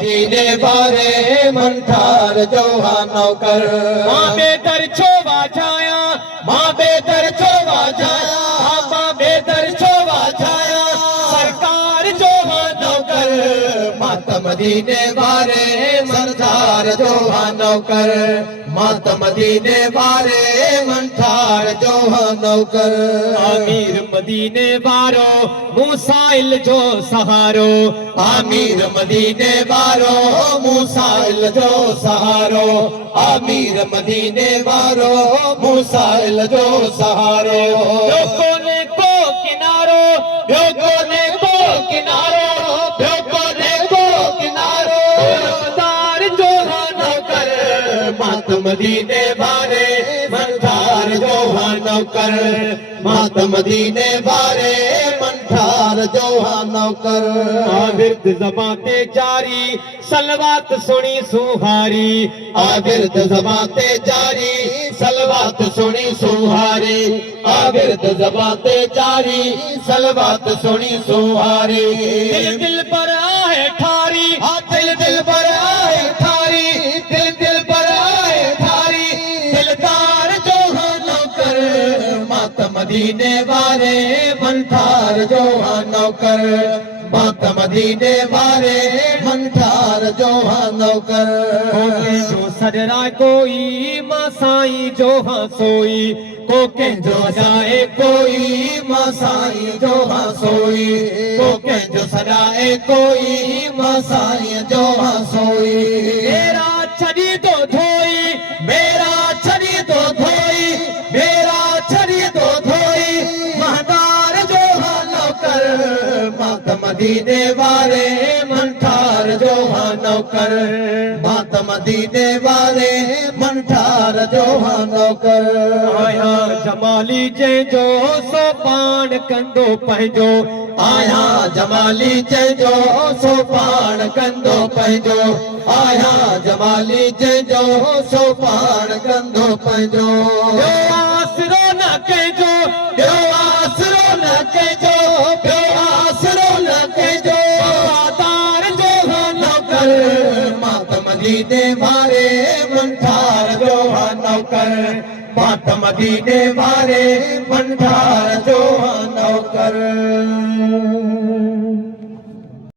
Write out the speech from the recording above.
दीने बारे मंठार जो हाँ नौकर माँ बेदर छोवा जाया, माँ बेदर छोवा जाया, माँ बेदर छोवा जाया, सरकार जो हाँ नौकर मातम दीने बारे मंठार जो हाँ नौकर मातम दीने बारे मंठार जो हाँ नौकर आमिर मदीने वारो मूसाइल जो सहारो, आमिर मदीने वारो मूसाइल जो सहारो, आमिर मदीने वारो मूसाइल जो सहारो कोने को किनारो, कोने को किनारो, कोने को किनारो दार जो नौकर मातम दीने बारे मंठार जो हाँ नौकर मातम दीने बारे मंठार जो हाँ नौकर आविर्द जबाते जारी सलवात सुनी सुहारी, आविर्द जबाते जारी सलवात सुनी सुहारी, आविर्द जबाते जारी सलवात सुनी सुहारी दिल दिल पर आए ठारी, दिल दिल पर आए ठारी, दिल दिल पर आए ठारी दिलदार जो हाँ नौकर मातम दीने वाले मंठार जो हाँ नौकर मातम दीने वाले मंठार जो हाँ नौकर कोके जो सजरा कोई मासाई जो हाँ सोई, कोके जो जाए कोई मसाई जो हाँ सोई, कोके जो सजाए कोई मसाई जो हाँ सोई मेरा छड़ी तो धोई, मेरा छड़ी तो धोई, मेरा छड़ी तो धोई महदार जो हाँ नौकर मातम दीने वाले मंठार जो हाँ नौकर मातम दीने वाले मंठार जो हाँ नौकर आया जमाली जे जो सो पान कंदो पंहिंजो, आया जमाली चेंजो सो पान कंदो पंहिंजो, आया जमाली चेंजो सो पान कंदो पंहिंजो आसरो न कहिजो, आसरो न कहिजो, आसरो न कहिजो वफ़ादार जो हाँ नौकर मातम दीने वाले मंठार जो हाँ नौकर मातम दीने वाले मंठार जो हाँ नौकर